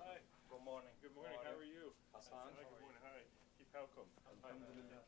Hi. Good morning. Good morning. How are you? Hassan. Hi. Good morning. Hi. كيف حالكم؟ الحمد لله.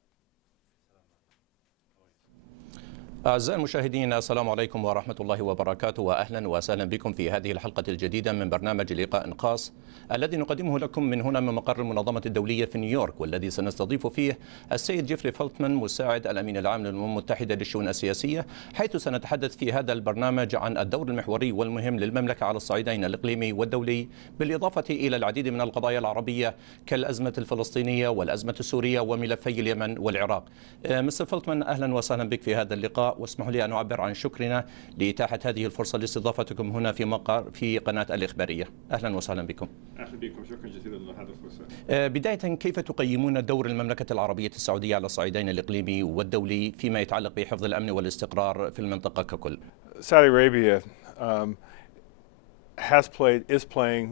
أعزائي المشاهدين، السلام عليكم ورحمة الله وبركاته، وأهلا وسهلا بكم في هذه الحلقة الجديدة من برنامج لقاء خاص الذي نقدمه لكم من هنا من مقر المنظمة الدولية في نيويورك، والذي سنستضيف فيه السيد جيفري فلتمان مساعد الأمين العام للأمم المتحدة للشؤون السياسية، حيث سنتحدث في هذا البرنامج عن الدور المحوري والمهم للمملكة على الصعيدين الإقليمي والدولي، بالإضافة إلى العديد من القضايا العربية كالأزمة الفلسطينية والأزمة السورية وملفي اليمن والعراق. مستر فلتمان، أهلا وسهلا بك في هذا اللقاء، واسمحوا لي أن أعبر عن شكرنا لإتاحة هذه الفرصة لاستضافتكم هنا في مقر في قناة الاخبارية. أهلا وسهلا بكم. أهلا بكم، شكرا جزيلا لهذه الفرصة. بداية، كيف تقيمون دور المملكة العربية السعودية على الصعيدين الإقليمي والدولي فيما يتعلق بحفظ الأمن والاستقرار في المنطقة ككل؟ Saudi Arabia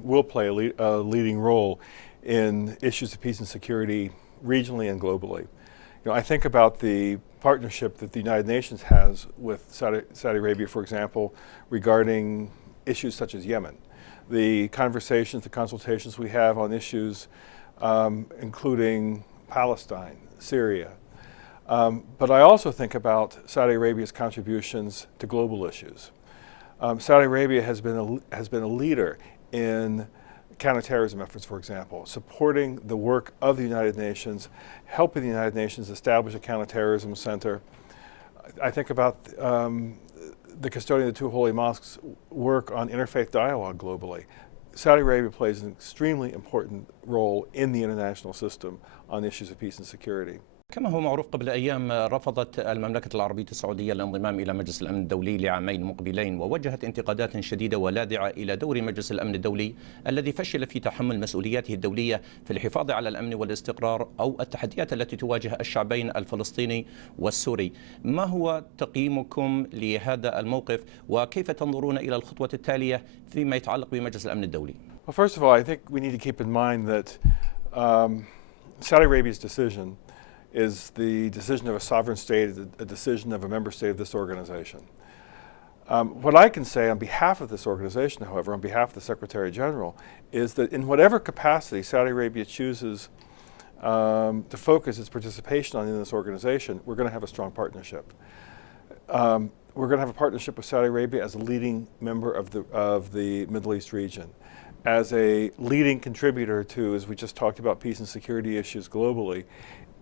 will play a leading role in issues of peace and security regionally and globally. I think about the partnership that the United Nations has with Saudi Arabia, for example, regarding issues such as Yemen. The conversations, the consultations we have on issues including Palestine, Syria. But I also think about Saudi Arabia's contributions to global issues. Saudi Arabia has been a leader in counterterrorism efforts, for example, supporting the work of the United Nations, helping the United Nations establish a counterterrorism center. I think about the custodian of the two holy mosques' work on interfaith dialogue globally. Saudi Arabia plays an extremely important role in the international system on issues of peace and security. كما هو معروف، قبل أيام رفضت المملكة العربية السعودية الانضمام إلى مجلس الأمن الدولي لعامين مقبلين، ووجهت انتقادات شديدة ولاذعة إلى دور مجلس الأمن الدولي الذي فشل في تحمل مسؤولياته الدولية في الحفاظ على الأمن والاستقرار أو التحديات التي تواجه الشعبين الفلسطيني والسوري. ما هو تقييمكم لهذا الموقف، وكيف تنظرون إلى الخطوة التالية فيما يتعلق بمجلس الأمن الدولي؟ Well, first of all, I think we need to keep in mind that Saudi Arabia's decision is the decision of a sovereign state, a decision of a member state of this organization. What I can say on behalf of this organization, however, on behalf of the Secretary General, is that in whatever capacity Saudi Arabia chooses to focus its participation on in this organization, we're going to have a strong partnership. We're going to have a partnership with Saudi Arabia as a leading member of the Middle East region, as a leading contributor to, as we just talked about, peace and security issues globally,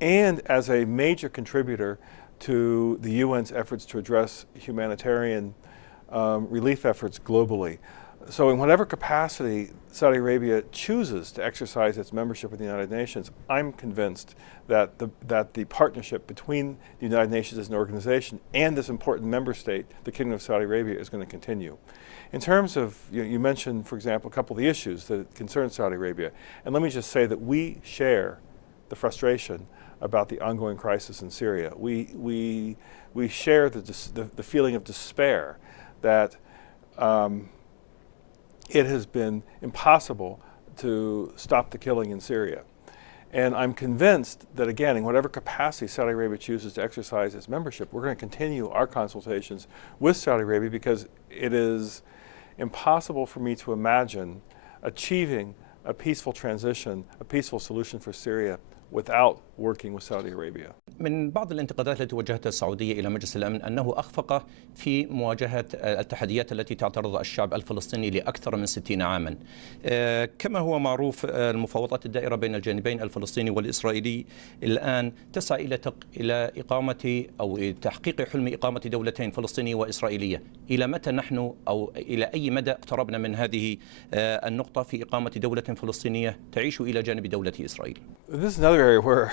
and as a major contributor to the UN's efforts to address humanitarian relief efforts globally. So in whatever capacity Saudi Arabia chooses to exercise its membership of the United Nations, I'm convinced that the partnership between the United Nations as an organization and this important member state, the Kingdom of Saudi Arabia, is going to continue. In terms of, you mentioned, for example, a couple of the issues that concern Saudi Arabia, and let me just say that we share the frustration about the ongoing crisis in Syria. We share the feeling of despair that it has been impossible to stop the killing in Syria. And I'm convinced that, again, in whatever capacity Saudi Arabia chooses to exercise its membership, we're going to continue our consultations with Saudi Arabia, because it is impossible for me to imagine achieving a peaceful transition, a peaceful solution for Syria without working with Saudi Arabia. من بعض الانتقادات التي وجهتها السعودية إلى مجلس الأمن أنه أخفق في مواجهة التحديات التي تعترض الشعب الفلسطيني لأكثر من 60 عاما. كما هو معروف، المفاوضات الدائرة بين الجانبين الفلسطيني والإسرائيلي الآن تسعى إلى إقامة أو تحقيق حلم إقامة دولتين فلسطينية وإسرائيلية. إلى متى نحن أو إلى أي مدى اقتربنا من هذه النقطة في إقامة دولة فلسطينية تعيش إلى جانب دولة إسرائيل؟ This is another area where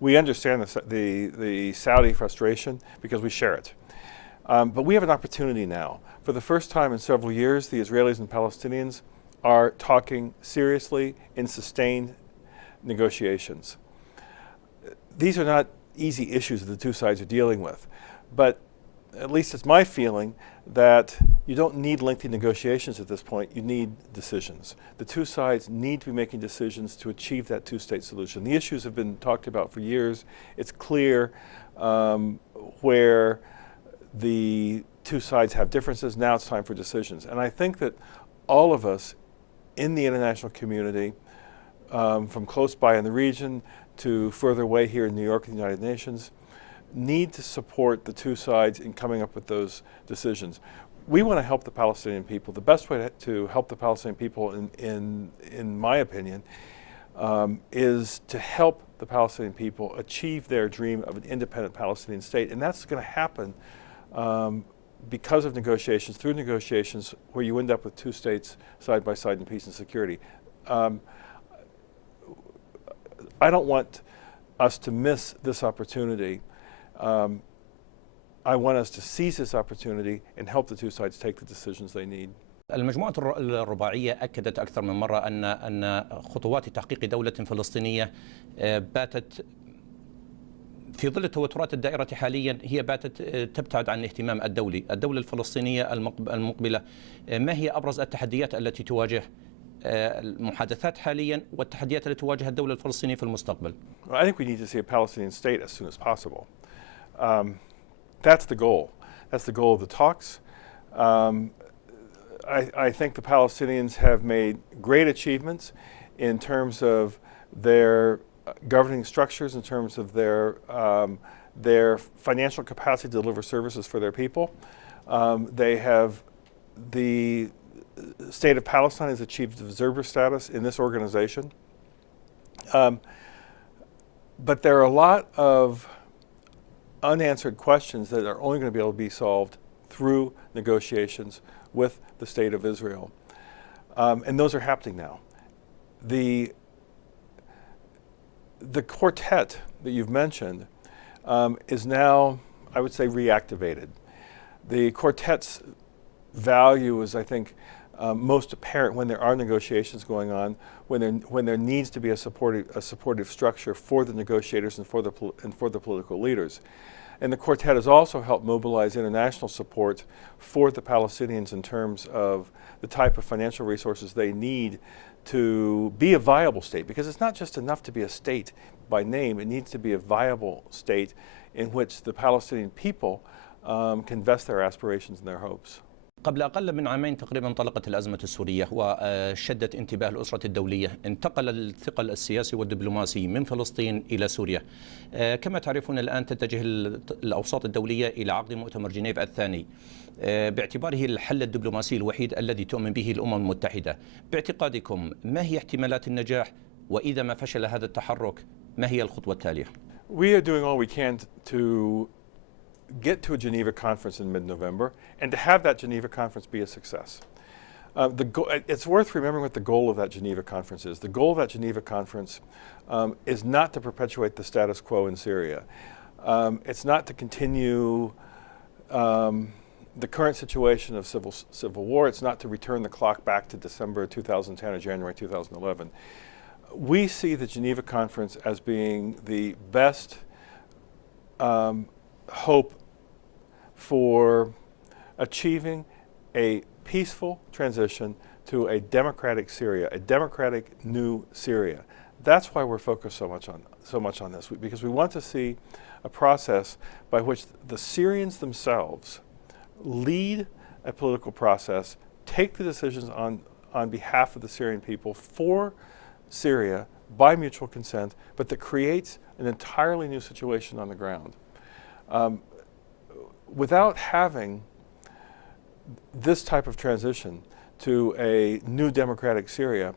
we understand the Saudi frustration because we share it. But we have an opportunity now. For the first time in several years, the Israelis and Palestinians are talking seriously in sustained negotiations. These are not easy issues that the two sides are dealing with, but at least it's my feeling that you don't need lengthy negotiations at this point, you need decisions. The two sides need to be making decisions to achieve that two-state solution. The issues have been talked about for years. It's clear where the two sides have differences. Now it's time for decisions. And I think that all of us in the international community, from close by in the region to further away here in New York and the United Nations, need to support the two sides in coming up with those decisions. We want to help the Palestinian people. The best way to help the Palestinian people, in my opinion, is to help the Palestinian people achieve their dream of an independent Palestinian state. And that's going to happen because of negotiations, through negotiations where you end up with two states side by side in peace and security. I don't want us to miss this opportunity. I want us to seize this opportunity and help the two sides take the decisions they need. المجموعة الرباعية أكدت أكثر من مرة أن خطوات تحقيق دولة فلسطينية باتت في ظل التوترات الدائرة حاليا، هي باتت تبتعد عن الاهتمام الدولي. الدولة الفلسطينية المقبلة، ما هي أبرز التحديات التي تواجه المحادثات حاليا والتحديات التي تواجه الدولة الفلسطينية في المستقبل؟ Well, I think we need to see a Palestinian state as soon as possible. That's the goal. That's the goal of the talks. I think the Palestinians have made great achievements in terms of their governing structures, in terms of their financial capacity to deliver services for their people. The state of Palestine has achieved observer status in this organization. But there are a lot of unanswered questions that are only going to be able to be solved through negotiations with the state of Israel. And those are happening now. The quartet that you've mentioned is now, I would say, reactivated. The quartet's value is, I think, most apparent when there are negotiations going on, when there needs to be a supportive structure for the negotiators and for the political leaders. And the quartet has also helped mobilize international support for the Palestinians in terms of the type of financial resources they need to be a viable state, because it's not just enough to be a state by name, it needs to be a viable state in which the Palestinian people can vest their aspirations and their hopes. قبل أقل من عامين تقريبا انطلقت الأزمة السورية وشدت انتباه الأسرة الدولية. انتقل الثقل السياسي والدبلوماسي من فلسطين إلى سوريا. كما تعرفون الآن تتجه الأوساط الدولية إلى عقد مؤتمر جنيف الثاني باعتباره الحل الدبلوماسي الوحيد الذي تؤمن به الأمم المتحدة. باعتقادكم ما هي احتمالات النجاح؟ وإذا ما فشل هذا التحرك ما هي الخطوة التالية؟ We are doing all we can to get to a Geneva conference in mid-November and to have that Geneva conference be a success. It's worth remembering what the goal of that Geneva conference is. The goal of that Geneva conference is not to perpetuate the status quo in Syria. It's not to continue the current situation of civil war. It's not to return the clock back to December 2010 or January 2011. We see the Geneva conference as being the best hope for achieving a peaceful transition to a democratic Syria, a democratic new Syria. That's why we're focused so much on this, because we want to see a process by which the Syrians themselves lead a political process, take the decisions on behalf of the Syrian people for Syria by mutual consent, but that creates an entirely new situation on the ground. Without having this type of transition to a new democratic Syria,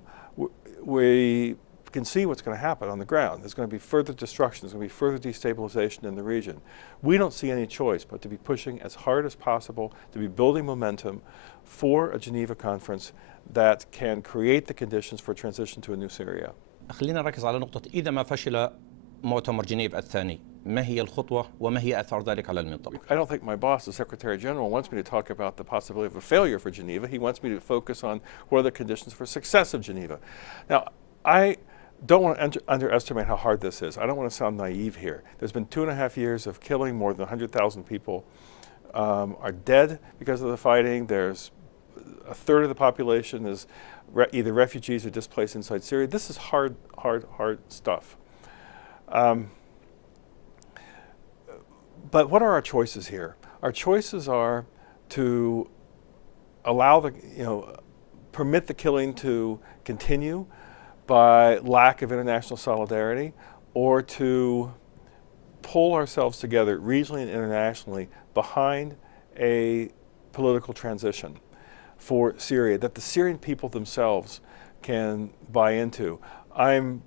we can see what's going to happen on the ground. There's going to be further destruction, there's going to be further destabilization in the region. We don't see any choice but to be pushing as hard as possible, to be building momentum for a Geneva conference that can create the conditions for transition to a new Syria. خلينا نركز على نقطة إذا ما فشل مؤتمر جنيف الثاني، ما هي الخطوة وما هي آثار ذلك على المنطقة؟ I don't think my boss, the Secretary General, wants me to talk about the possibility of a failure for Geneva. He wants me to focus on what are the conditions for success of Geneva. Now, I don't want to underestimate how hard this is. I don't want to sound naive here. There's been 2.5 years of killing. More than 100,000 people are dead because of the fighting. There's a third of the population is either refugees or displaced inside Syria. This is hard stuff. But what are our choices here? Our choices are to allow the permit the killing to continue by lack of international solidarity, or to pull ourselves together regionally and internationally behind a political transition for Syria that the Syrian people themselves can buy into. I'm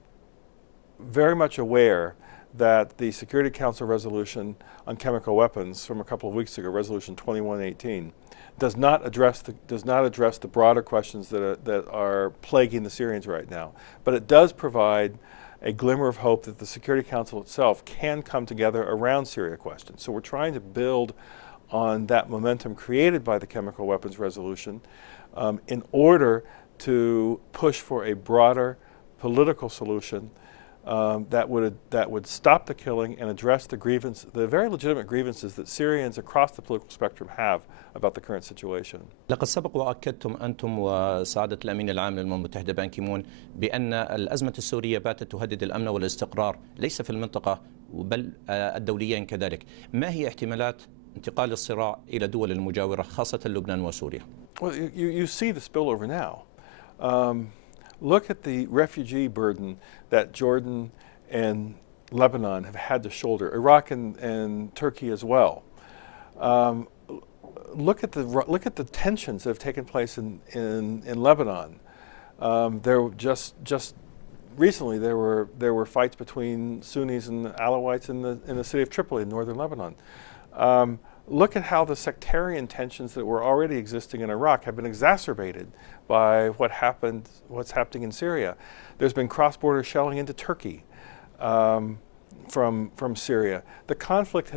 very much aware that the Security Council resolution on chemical weapons from a couple of weeks ago, Resolution 2118, does not address the broader questions that are plaguing the Syrians right now. But it does provide a glimmer of hope that the Security Council itself can come together around Syria questions. So we're trying to build on that momentum created by the chemical weapons resolution in order to push for a broader political solution that would stop the killing and address the very legitimate grievances that Syrians across the political spectrum have about the current situation. لقد سبق وأكدتم أنتم وسعادة الأمين العام للأمم المتحدة بان كي مون بأن الأزمة السورية باتت تهدد الأمن والاستقرار ليس في المنطقة بل الدوليين كذلك. ما هي احتمالات انتقال الصراع إلى دول المجاورة خاصة لبنان وسوريا؟ Well, you see the spillover now. Look at the refugee burden that Jordan and Lebanon have had to shoulder, Iraq and Turkey as well. Look at the tensions that have taken place in Lebanon. There just recently there were fights between Sunnis and Alawites in the city of Tripoli in northern Lebanon. Look at how the sectarian tensions that were already existing in Iraq have been exacerbated by what's happening in Syria. There's been cross-border shelling into Turkey from Syria. The conflict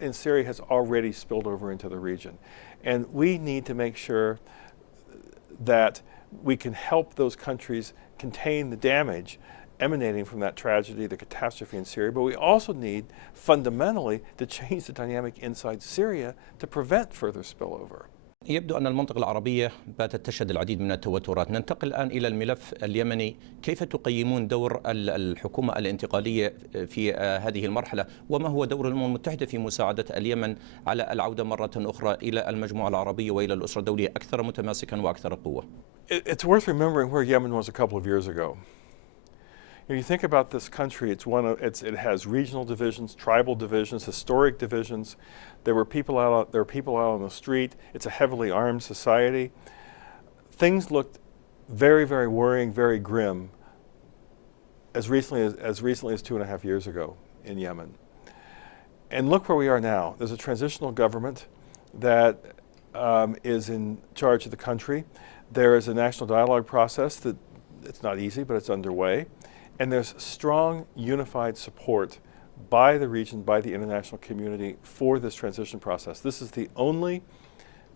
in Syria has already spilled over into the region. And we need to make sure that we can help those countries contain the damage emanating from that tragedy, the catastrophe in Syria, but we also need fundamentally to change the dynamic inside Syria to prevent further spillover. يبدو أن المنطقة العربية باتت تشهد العديد من التوترات. ننتقل الآن إلى الملف اليمني. كيف تقيمون دور الحكومة الانتقالية في هذه المرحلة؟ وما هو دور الأمم المتحدة في مساعدة اليمن على العودة مرة أخرى إلى المجموعة العربية وإلى الأسرة الدولية أكثر متماسكا وأكثر قوة؟ It's worth remembering where Yemen was a couple of years ago. When you think about this country, it has regional divisions, tribal divisions, historic divisions. There were people out on the street. It's a heavily armed society. Things looked very, very worrying, very grim as recently as 2.5 years ago in Yemen. And look where we are now. There's a transitional government that is in charge of the country. There is a national dialogue process that it's not easy, but it's underway. And there's strong, unified support by the region, by the international community for this transition process. This is the only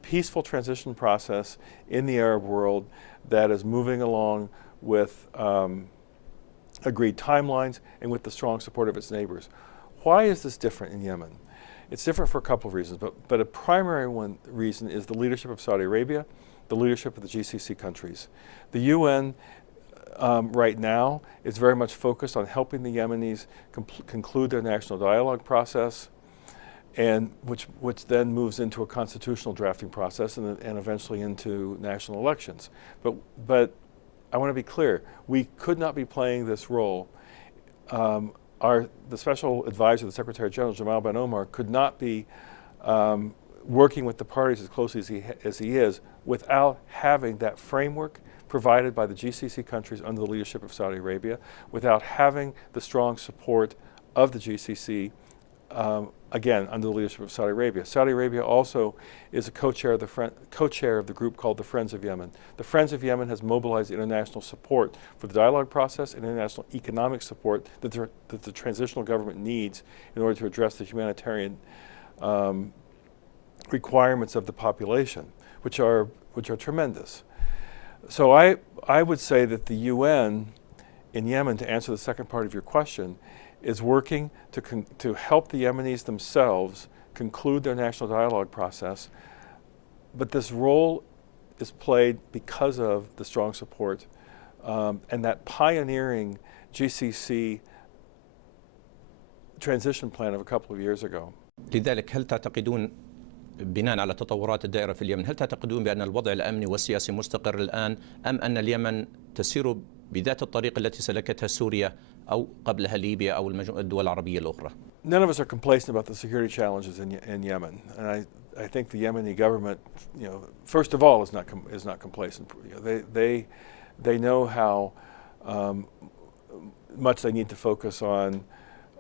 peaceful transition process in the Arab world that is moving along with agreed timelines and with the strong support of its neighbors. Why is this different in Yemen? It's different for a couple of reasons, but a primary reason is the leadership of Saudi Arabia, the leadership of the GCC countries. The UN right now is very much focused on helping the Yemenis conclude their national dialogue process, and which then moves into a constitutional drafting process and eventually into national elections. But I want to be clear, we could not be playing this role. The special advisor, the Secretary General, Jamal Ben Omar, could not be working with the parties as closely as he is without having that framework provided by the GCC countries under the leadership of Saudi Arabia, without having the strong support of the GCC, again, under the leadership of Saudi Arabia. Saudi Arabia also is a co-chair of the group called the Friends of Yemen. The Friends of Yemen has mobilized international support for the dialogue process and international economic support that the transitional government needs in order to address the humanitarian requirements of the population, which are tremendous. So I would say that the UN in Yemen, to answer the second part of your question, is working to help the Yemenis themselves conclude their national dialogue process. But this role is played because of the strong support and that pioneering GCC transition plan of a couple of years ago. لذلك هل تعتقدون بناء على تطورات الدائرة في اليمن، هل تعتقدون بأن الوضع الأمني والسياسي مستقر الآن، أم أن اليمن تسير بذات الطريق التي سلكتها سوريا أو قبلها ليبيا أو الدول العربية الأخرى؟ None of us are complacent about the security challenges in Yemen, and I think the Yemeni government, first of all, is not complacent. They know how much they need to focus on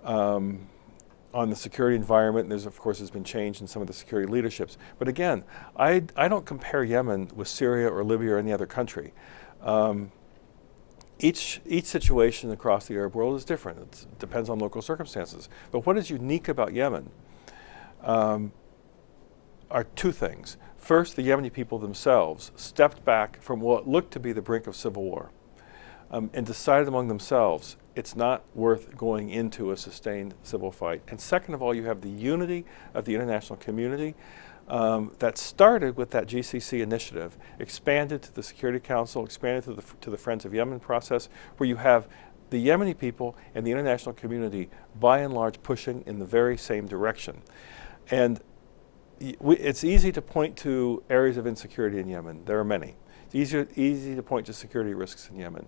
the security environment. And there's been change in some of the security leaderships. But again, I don't compare Yemen with Syria or Libya or any other country. Each situation across the Arab world is different. It depends on local circumstances. But what is unique about Yemen are two things. First, the Yemeni people themselves stepped back from what looked to be the brink of civil war and decided among themselves it's not worth going into a sustained civil fight. And second of all, you have the unity of the international community that started with that GCC initiative, expanded to the Security Council, expanded to the Friends of Yemen process, where you have the Yemeni people and the international community by and large pushing in the very same direction. And it's easy to point to areas of insecurity in Yemen. There are many. It's easy to point to security risks in Yemen.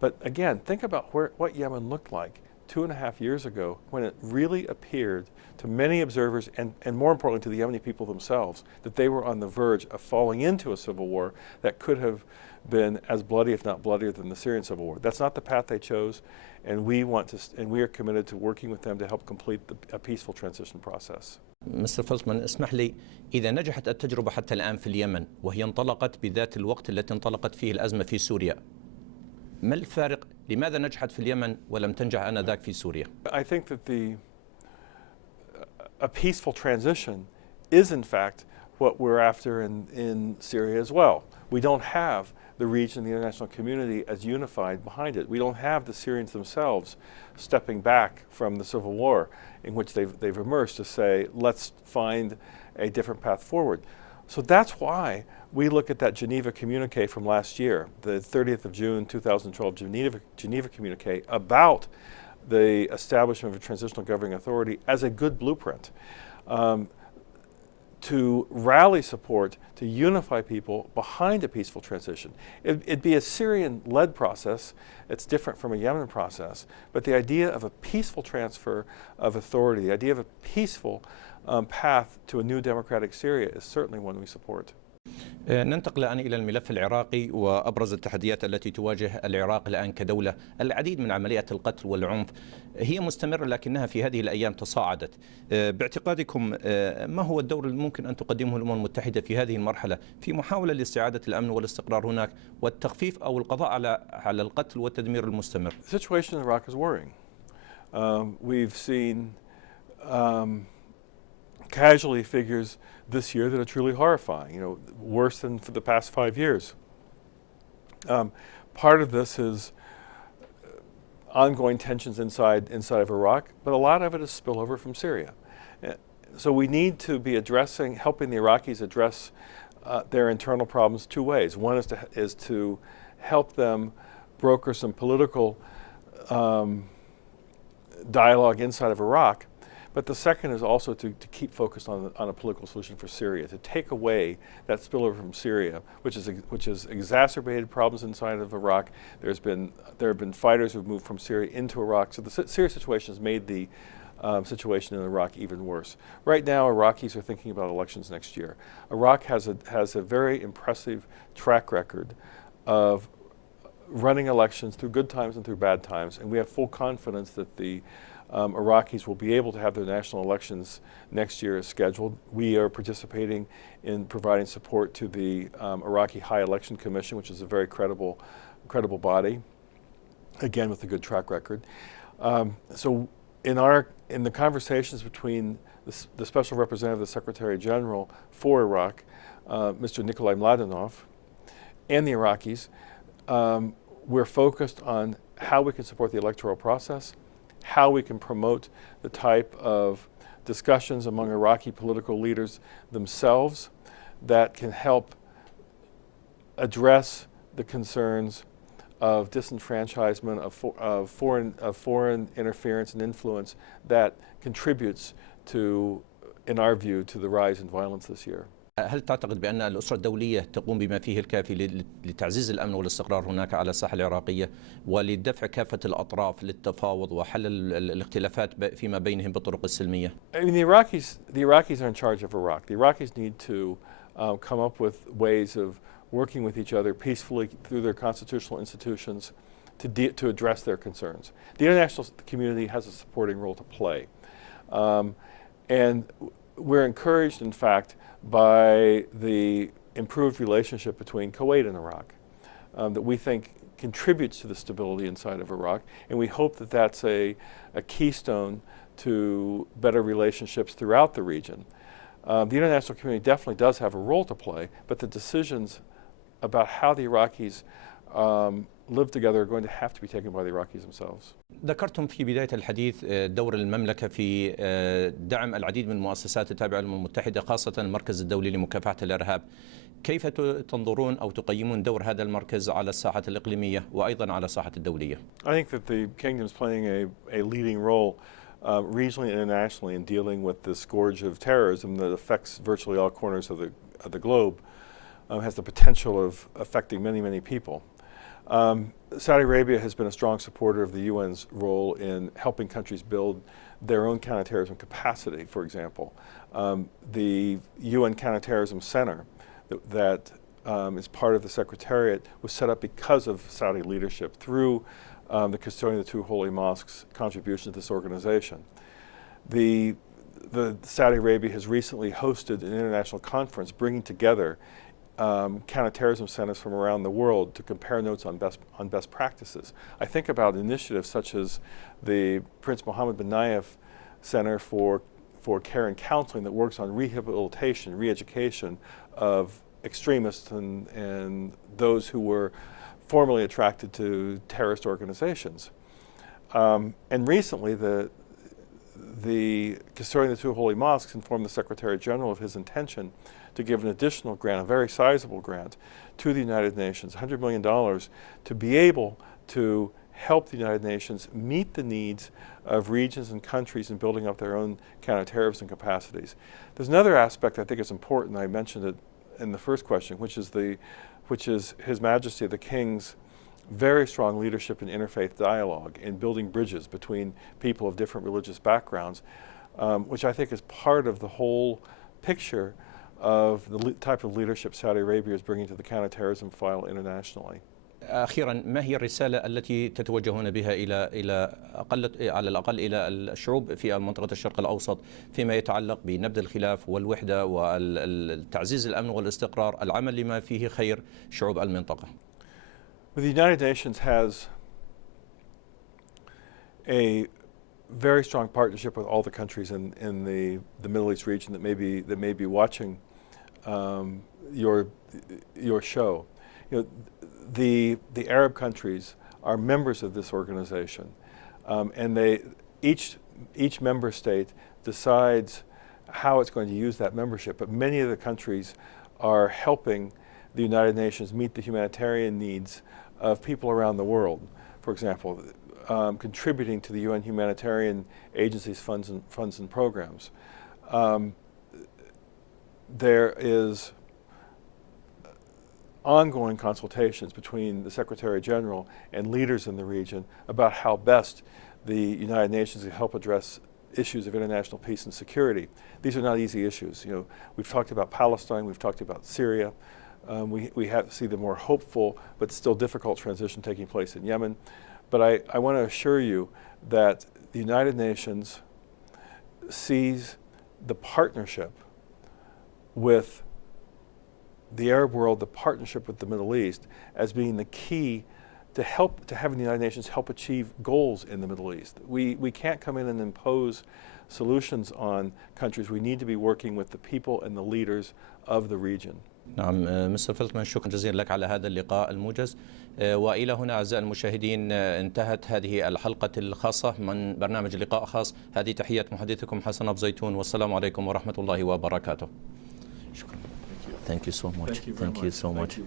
But again, think about what Yemen looked like 2.5 years ago, when it really appeared to many observers and more importantly to the Yemeni people themselves that they were on the verge of falling into a civil war that could have been as bloody, if not bloodier, than the Syrian civil war. That's not the path they chose, and we are committed to working with them to help complete a peaceful transition process. مستر فلسمان، اسمح لي، إذا نجحت التجربة حتى الآن في اليمن وهي انطلقت بذات الوقت التي انطلقت فيه الأزمة في سوريا، ما الفارق؟ لماذا نجحت في اليمن ولم تنجح آنذاك في سوريا؟ I think that a peaceful transition is in fact what we're after in Syria as well. We don't have the region, the international community as unified behind it. We don't have the Syrians themselves stepping back from the civil war in which they've immersed to say, let's find a different path forward. So that's why we look at that Geneva communique from last year, the 30th of June 2012 Geneva communique about the establishment of a transitional governing authority as a good blueprint to rally support, to unify people behind a peaceful transition. It'd be a Syrian-led process. It's different from a Yemen process. But the idea of a peaceful transfer of authority, the idea of a peaceful path to a new democratic Syria is certainly one we support. ننتقل الآن إلى الملف العراقي وأبرز التحديات التي تواجه العراق الآن كدولة. العديد من عمليات القتل والعنف هي مستمرة لكنها في هذه الأيام تصاعدت. باعتقادكم ما هو الدور اللي ممكن أن تقدمه الأمم المتحدة في هذه المرحلة في محاولة لاستعادة الأمن والاستقرار هناك والتخفيف أو القضاء على القتل والتدمير المستمر؟ The situation in Iraq is worrying. We've seen casualty figures this year that are truly horrifying, worse than for the past 5 years. Part of this is ongoing tensions inside of Iraq, but a lot of it is spillover from Syria. So we need to be helping the Iraqis address their internal problems two ways. One is to help them broker some political dialogue inside of Iraq. But the second is also to keep focused on a political solution for Syria, to take away that spillover from Syria, which has exacerbated problems inside of Iraq. There have been fighters who've moved from Syria into Iraq. So the Syria situation has made the situation in Iraq even worse. Right now, Iraqis are thinking about elections next year. Iraq has a very impressive track record of running elections through good times and through bad times, and we have full confidence that the Iraqis will be able to have their national elections next year as scheduled. We are participating in providing support to the Iraqi High Election Commission, which is a very credible body, again with a good track record. So in the conversations between the Special Representative of the Secretary General for Iraq, Mr. Nikolai Mladenov, and the Iraqis, we're focused on how we can support the electoral process, how we can promote the type of discussions among Iraqi political leaders themselves that can help address the concerns of disenfranchisement, of foreign interference and influence that contributes to in our view, to the rise in violence this year. هل تعتقد بأن الأسرة الدولية تقوم بما فيه الكافي لتعزيز الأمن والاستقرار هناك على الساحة العراقية ولدفع كافة الأطراف للتفاوض وحل الاختلافات فيما بينهم بالطرق السلمية؟ I mean, the Iraqis are in charge of Iraq. The Iraqis need to come up with ways of working with each other peacefully through their constitutional institutions to address their concerns. The international community has a supporting role to play. And we're encouraged, in fact, by the improved relationship between Kuwait and Iraq that we think contributes to the stability inside of Iraq, and we hope that that's a keystone to better relationships throughout the region. The international community definitely does have a role to play, but the decisions about how the Iraqis live together are going to have to be taken by the Iraqis themselves. ذكرتم في بداية الحديث دور المملكة في دعم العديد من المؤسسات التابعة للأمم المتحدة خاصة المركز الدولي لمكافحة الإرهاب. كيف تنظرون أو تقيمون دور هذا المركز على الساحة الإقليمية وأيضا على الساحة الدولية؟ I think that the kingdom is playing a leading role regionally and internationally in dealing with the scourge of terrorism that affects virtually all corners of the globe, has the potential of affecting many, many people. Saudi Arabia has been a strong supporter of the UN's role in helping countries build their own counterterrorism capacity, for example. The UN Counterterrorism Center that is part of the Secretariat was set up because of Saudi leadership through the custodian of the two holy mosques' contribution to this organization. The Saudi Arabia has recently hosted an international conference bringing together counterterrorism centers from around the world to compare notes on best practices. I think about initiatives such as the Prince Mohammed bin Nayef Center for Care and Counseling that works on rehabilitation, re-education of extremists and those who were formerly attracted to terrorist organizations. And recently the custodian of the two holy mosques informed the Secretary General of his intention to give an additional grant, a very sizable grant, to the United Nations, $100 million, to be able to help the United Nations meet the needs of regions and countries in building up their own counterterrorism capacities. There's another aspect I think is important. I mentioned it in the first question, which is His Majesty the King's very strong leadership in interfaith dialogue, in building bridges between people of different religious backgrounds, which I think is part of the whole picture of the type of leadership Saudi Arabia is bringing to the counterterrorism file internationally. أخيرا، ما هي الرسالة التي تتوجهون بها على الأقل إلى الشعوب في منطقة الشرق الأوسط فيما يتعلق بنبذ الخلاف والوحدة والتعزيز الأمن والاستقرار، العمل لما فيه خير شعوب المنطقة؟ The United Nations has a very strong partnership with all the countries in the Middle East region that may be watching your show. You know, the Arab countries are members of this organization, and each member state decides how it's going to use that membership. But many of the countries are helping the United Nations meet the humanitarian needs of people around the world. For example, contributing to the UN humanitarian agencies' funds and programs. There is ongoing consultations between the Secretary General and leaders in the region about how best the United Nations can help address issues of international peace and security. These are not easy issues. You know, we've talked about Palestine, we've talked about Syria. We have to see the more hopeful but still difficult transition taking place in Yemen. But I want to assure you that the United Nations sees the partnership with the Arab world, the partnership with the Middle East, as being the key to having the United Nations help achieve goals in the Middle East. We can't come in and impose solutions on countries. We need to be working with the people and the leaders of the region. نعم مستر فلتمان، شكرا جزيلا لك على هذا اللقاء الموجز. وإلى هنا أعزائي المشاهدين انتهت هذه الحلقة الخاصة من برنامج لقاء خاص. هذه تحيات محدثكم حسن أبوزيتون، والسلام عليكم ورحمة الله وبركاته. شكرا. Thank you so much. Thank you so much.